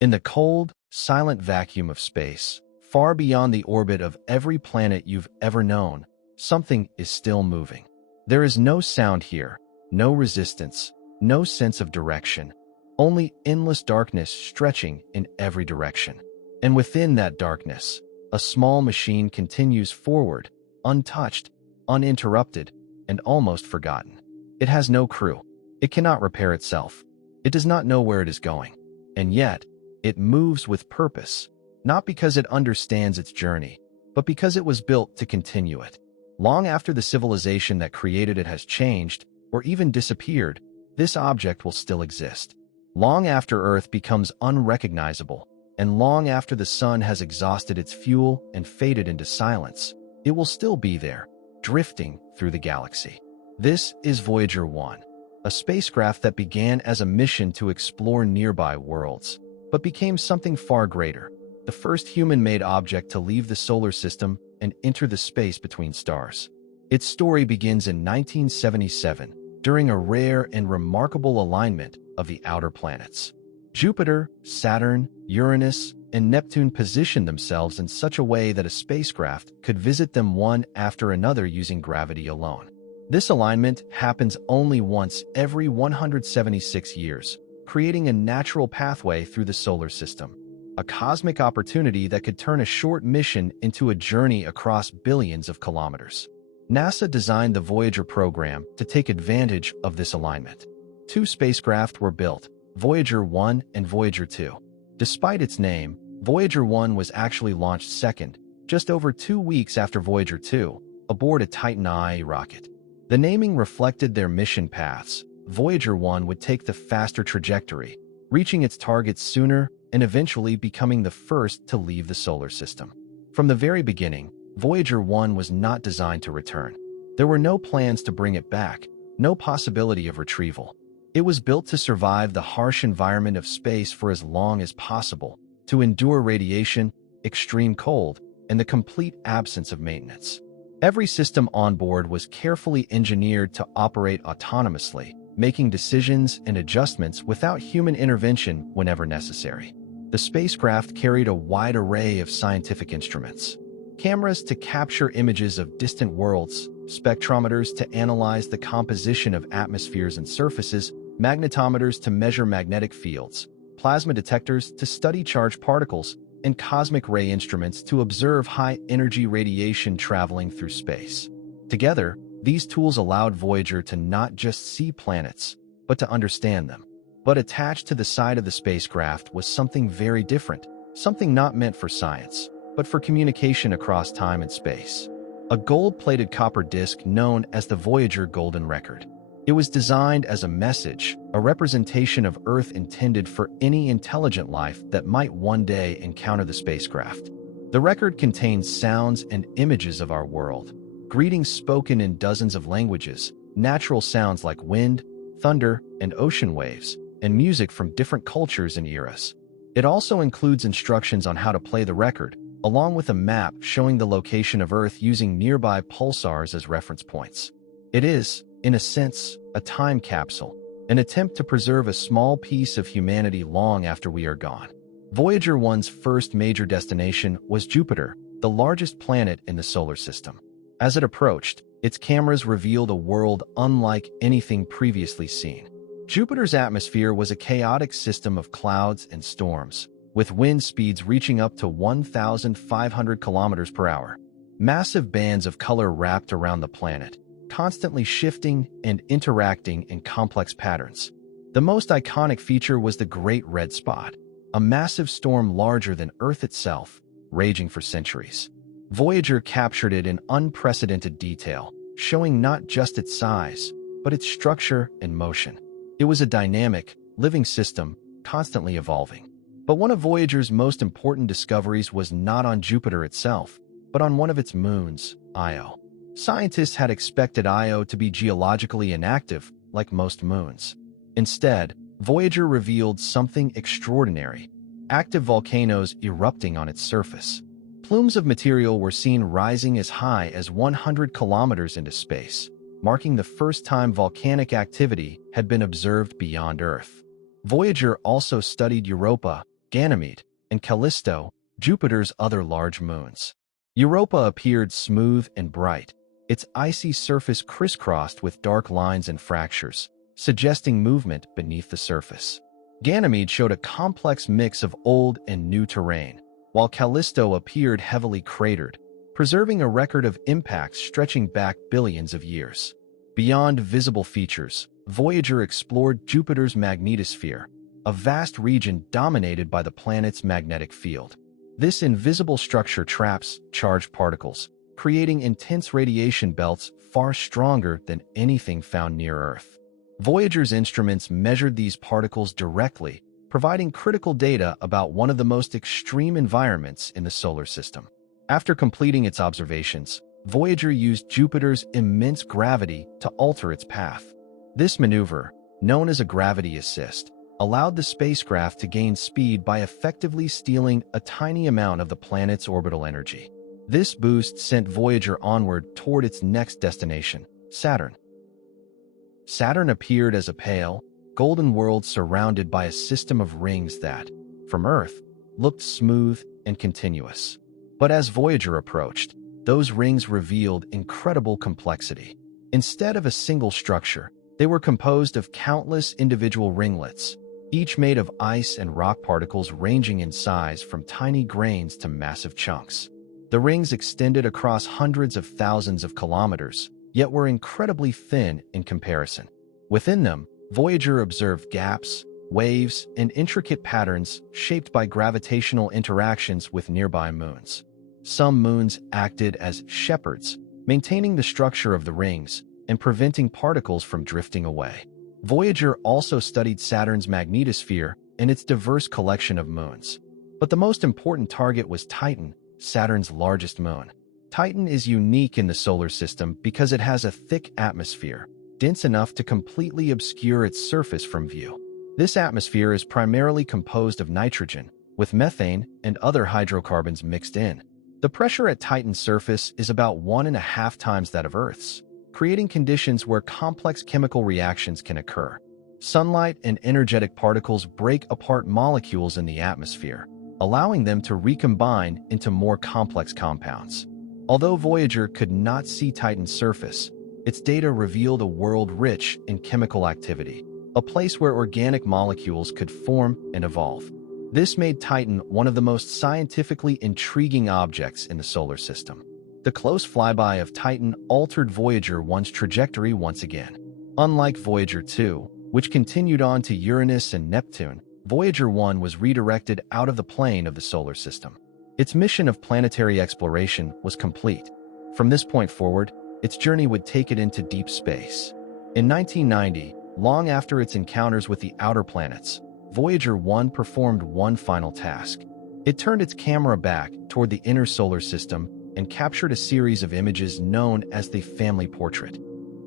In the cold, silent vacuum of space, far beyond the orbit of every planet you've ever known, something is still moving. There is no sound here, no resistance, no sense of direction, only endless darkness stretching in every direction. And within that darkness, a small machine continues forward, untouched, uninterrupted, and almost forgotten. It has no crew. It cannot repair itself. It does not know where it is going. And yet, it moves with purpose, not because it understands its journey, but because it was built to continue it. Long after the civilization that created it has changed, or even disappeared, this object will still exist. Long after Earth becomes unrecognizable, and long after the sun has exhausted its fuel and faded into silence, it will still be there, drifting through the galaxy. This is Voyager 1, a spacecraft that began as a mission to explore nearby worlds, but became something far greater, the first human-made object to leave the solar system and enter the space between stars. Its story begins in 1977, during a rare and remarkable alignment of the outer planets. Jupiter, Saturn, Uranus, and Neptune positioned themselves in such a way that a spacecraft could visit them one after another using gravity alone. This alignment happens only once every 176 years, creating a natural pathway through the solar system, a cosmic opportunity that could turn a short mission into a journey across billions of kilometers. NASA designed the Voyager program to take advantage of this alignment. Two spacecraft were built, Voyager 1 and Voyager 2. Despite its name, Voyager 1 was actually launched second, just over 2 weeks after Voyager 2, aboard a Titan I rocket. The naming reflected their mission paths. Voyager 1 would take the faster trajectory, reaching its targets sooner and eventually becoming the first to leave the solar system. From the very beginning, Voyager 1 was not designed to return. There were no plans to bring it back, no possibility of retrieval. It was built to survive the harsh environment of space for as long as possible, to endure radiation, extreme cold, and the complete absence of maintenance. Every system on board was carefully engineered to operate autonomously, making decisions and adjustments without human intervention whenever necessary. The spacecraft carried a wide array of scientific instruments. Cameras to capture images of distant worlds, spectrometers to analyze the composition of atmospheres and surfaces, magnetometers to measure magnetic fields, plasma detectors to study charged particles, and cosmic ray instruments to observe high-energy radiation traveling through space. Together, these tools allowed Voyager to not just see planets, but to understand them. But attached to the side of the spacecraft was something very different, something not meant for science, but for communication across time and space. A gold-plated copper disc known as the Voyager Golden Record. It was designed as a message, a representation of Earth intended for any intelligent life that might one day encounter the spacecraft. The record contains sounds and images of our world, greetings spoken in dozens of languages, natural sounds like wind, thunder, and ocean waves, and music from different cultures and eras. It also includes instructions on how to play the record, along with a map showing the location of Earth using nearby pulsars as reference points. It is, in a sense, a time capsule, an attempt to preserve a small piece of humanity long after we are gone. Voyager 1's first major destination was Jupiter, the largest planet in the solar system. As it approached, its cameras revealed a world unlike anything previously seen. Jupiter's atmosphere was a chaotic system of clouds and storms, with wind speeds reaching up to 1,500 kilometers per hour. Massive bands of color wrapped around the planet, constantly shifting and interacting in complex patterns. The most iconic feature was the Great Red Spot, a massive storm larger than Earth itself, raging for centuries. Voyager captured it in unprecedented detail, showing not just its size, but its structure and motion. It was a dynamic, living system, constantly evolving. But one of Voyager's most important discoveries was not on Jupiter itself, but on one of its moons, Io. Scientists had expected Io to be geologically inactive, like most moons. Instead, Voyager revealed something extraordinary: active volcanoes erupting on its surface. Plumes of material were seen rising as high as 100 kilometers into space, marking the first time volcanic activity had been observed beyond Earth. Voyager also studied Europa, Ganymede, and Callisto, Jupiter's other large moons. Europa appeared smooth and bright, its icy surface crisscrossed with dark lines and fractures, suggesting movement beneath the surface. Ganymede showed a complex mix of old and new terrain, while Callisto appeared heavily cratered, preserving a record of impacts stretching back billions of years. Beyond visible features, Voyager explored Jupiter's magnetosphere, a vast region dominated by the planet's magnetic field. This invisible structure traps charged particles, creating intense radiation belts far stronger than anything found near Earth. Voyager's instruments measured these particles directly, providing critical data about one of the most extreme environments in the solar system. After completing its observations, Voyager used Jupiter's immense gravity to alter its path. This maneuver, known as a gravity assist, allowed the spacecraft to gain speed by effectively stealing a tiny amount of the planet's orbital energy. This boost sent Voyager onward toward its next destination, Saturn. Saturn appeared as a pale, golden world surrounded by a system of rings that, from Earth, looked smooth and continuous. But as Voyager approached, those rings revealed incredible complexity. Instead of a single structure, they were composed of countless individual ringlets, each made of ice and rock particles ranging in size from tiny grains to massive chunks. The rings extended across hundreds of thousands of kilometers, yet were incredibly thin in comparison. Within them, Voyager observed gaps, waves, and intricate patterns shaped by gravitational interactions with nearby moons. Some moons acted as shepherds, maintaining the structure of the rings and preventing particles from drifting away. Voyager also studied Saturn's magnetosphere and its diverse collection of moons. But the most important target was Titan, Saturn's largest moon. Titan is unique in the solar system because it has a thick atmosphere, dense enough to completely obscure its surface from view. This atmosphere is primarily composed of nitrogen, with methane and other hydrocarbons mixed in. The pressure at Titan's surface is about 1.5 times that of Earth's, creating conditions where complex chemical reactions can occur. Sunlight and energetic particles break apart molecules in the atmosphere, allowing them to recombine into more complex compounds. Although Voyager could not see Titan's surface, its data revealed a world rich in chemical activity, a place where organic molecules could form and evolve. This made Titan one of the most scientifically intriguing objects in the solar system. The close flyby of Titan altered Voyager 1's trajectory once again. Unlike Voyager 2, which continued on to Uranus and Neptune, Voyager 1 was redirected out of the plane of the solar system. Its mission of planetary exploration was complete. From this point forward, its journey would take it into deep space. In 1990, long after its encounters with the outer planets, Voyager 1 performed one final task. It turned its camera back toward the inner solar system and captured a series of images known as the family portrait.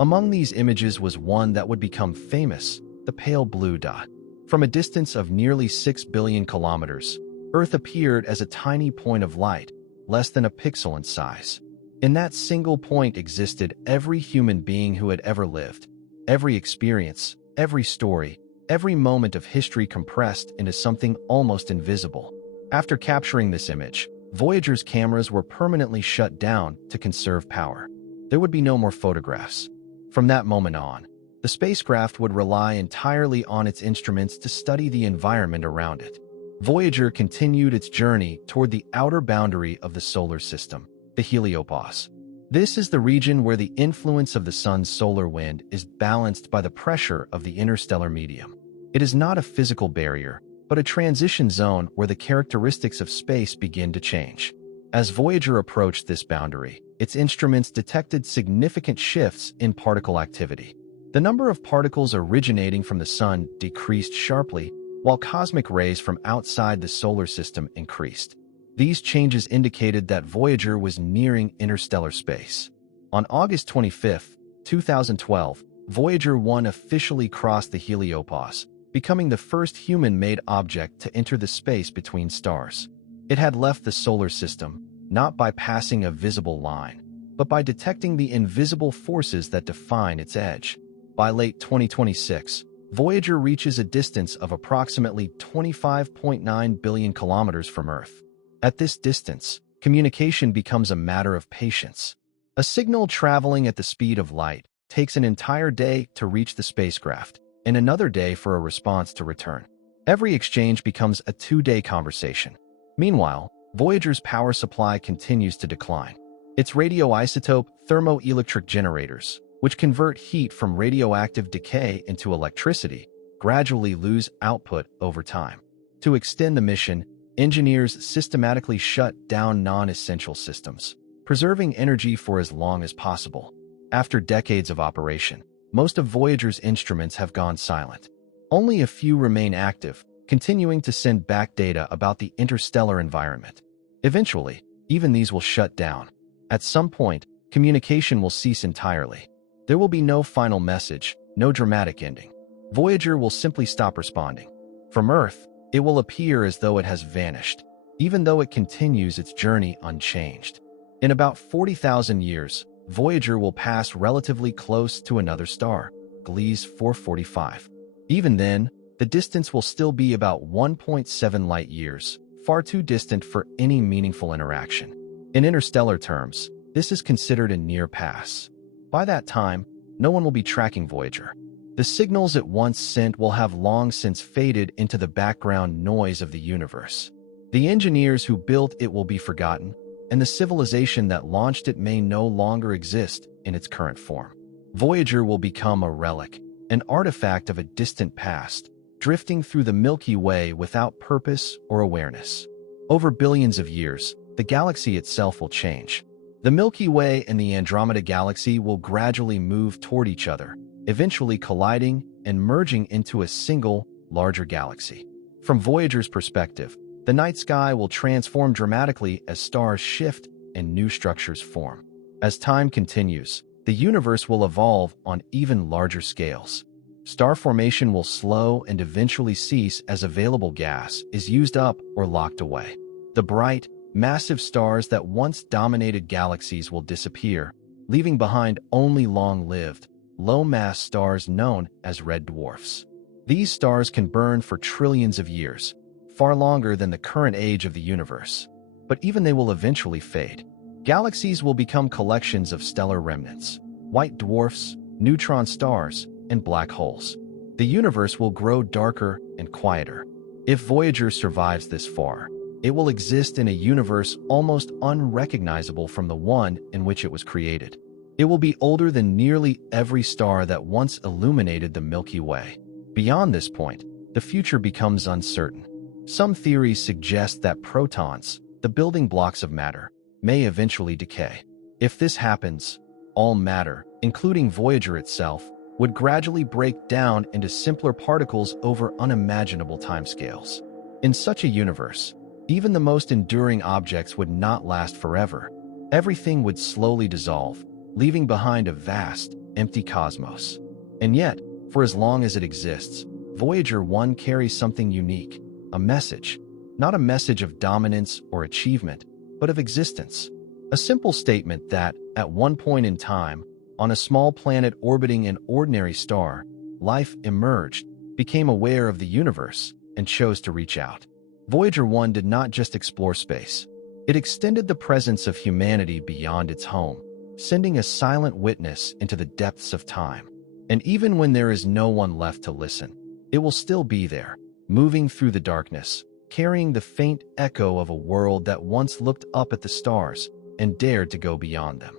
Among these images was one that would become famous, the pale blue dot. From a distance of nearly 6 billion kilometers, Earth appeared as a tiny point of light, less than a pixel in size. In that single point existed every human being who had ever lived, every experience, every story, every moment of history compressed into something almost invisible. After capturing this image, Voyager's cameras were permanently shut down to conserve power. There would be no more photographs. From that moment on, the spacecraft would rely entirely on its instruments to study the environment around it. Voyager continued its journey toward the outer boundary of the solar system, the heliopause. This is the region where the influence of the sun's solar wind is balanced by the pressure of the interstellar medium. It is not a physical barrier, but a transition zone where the characteristics of space begin to change. As Voyager approached this boundary, its instruments detected significant shifts in particle activity. The number of particles originating from the sun decreased sharply, while cosmic rays from outside the solar system increased. These changes indicated that Voyager was nearing interstellar space. On August 25, 2012, Voyager 1 officially crossed the heliopause, becoming the first human-made object to enter the space between stars. It had left the solar system, not by passing a visible line, but by detecting the invisible forces that define its edge. By late 2026, Voyager reaches a distance of approximately 25.9 billion kilometers from Earth. At this distance, communication becomes a matter of patience. A signal traveling at the speed of light takes an entire day to reach the spacecraft, and another day for a response to return. Every exchange becomes a 2-day conversation. Meanwhile, Voyager's power supply continues to decline. Its radioisotope thermoelectric generators, which convert heat from radioactive decay into electricity, gradually lose output over time. To extend the mission, engineers systematically shut down non-essential systems, preserving energy for as long as possible. After decades of operation, most of Voyager's instruments have gone silent. Only a few remain active, continuing to send back data about the interstellar environment. Eventually, even these will shut down. At some point, communication will cease entirely. There will be no final message, no dramatic ending. Voyager will simply stop responding. From Earth, it will appear as though it has vanished, even though it continues its journey unchanged. In about 40,000 years, Voyager will pass relatively close to another star, Gliese 445. Even then, the distance will still be about 1.7 light-years, far too distant for any meaningful interaction. In interstellar terms, this is considered a near pass. By that time, no one will be tracking Voyager. The signals it once sent will have long since faded into the background noise of the universe. The engineers who built it will be forgotten, and the civilization that launched it may no longer exist in its current form. Voyager will become a relic, an artifact of a distant past, drifting through the Milky Way without purpose or awareness. Over billions of years, the galaxy itself will change. The Milky Way and the Andromeda Galaxy will gradually move toward each other, eventually colliding and merging into a single, larger galaxy. From Voyager's perspective, the night sky will transform dramatically as stars shift and new structures form. As time continues, the universe will evolve on even larger scales. Star formation will slow and eventually cease as available gas is used up or locked away. The bright, massive stars that once dominated galaxies will disappear, leaving behind only long-lived, low-mass stars known as red dwarfs. These stars can burn for trillions of years, far longer than the current age of the universe. But even they will eventually fade. Galaxies will become collections of stellar remnants, white dwarfs, neutron stars, and black holes. The universe will grow darker and quieter. If Voyager survives this far, it will exist in a universe almost unrecognizable from the one in which it was created. It will be older than nearly every star that once illuminated the Milky Way. Beyond this point, the future becomes uncertain. Some theories suggest that protons, the building blocks of matter, may eventually decay. If this happens, all matter, including Voyager itself, would gradually break down into simpler particles over unimaginable timescales. In such a universe, even the most enduring objects would not last forever. Everything would slowly dissolve, leaving behind a vast, empty cosmos. And yet, for as long as it exists, Voyager 1 carries something unique, a message. Not a message of dominance or achievement, but of existence. A simple statement that, at one point in time, on a small planet orbiting an ordinary star, life emerged, became aware of the universe, and chose to reach out. Voyager 1 did not just explore space. It extended the presence of humanity beyond its home, sending a silent witness into the depths of time. And even when there is no one left to listen, it will still be there, moving through the darkness, carrying the faint echo of a world that once looked up at the stars and dared to go beyond them.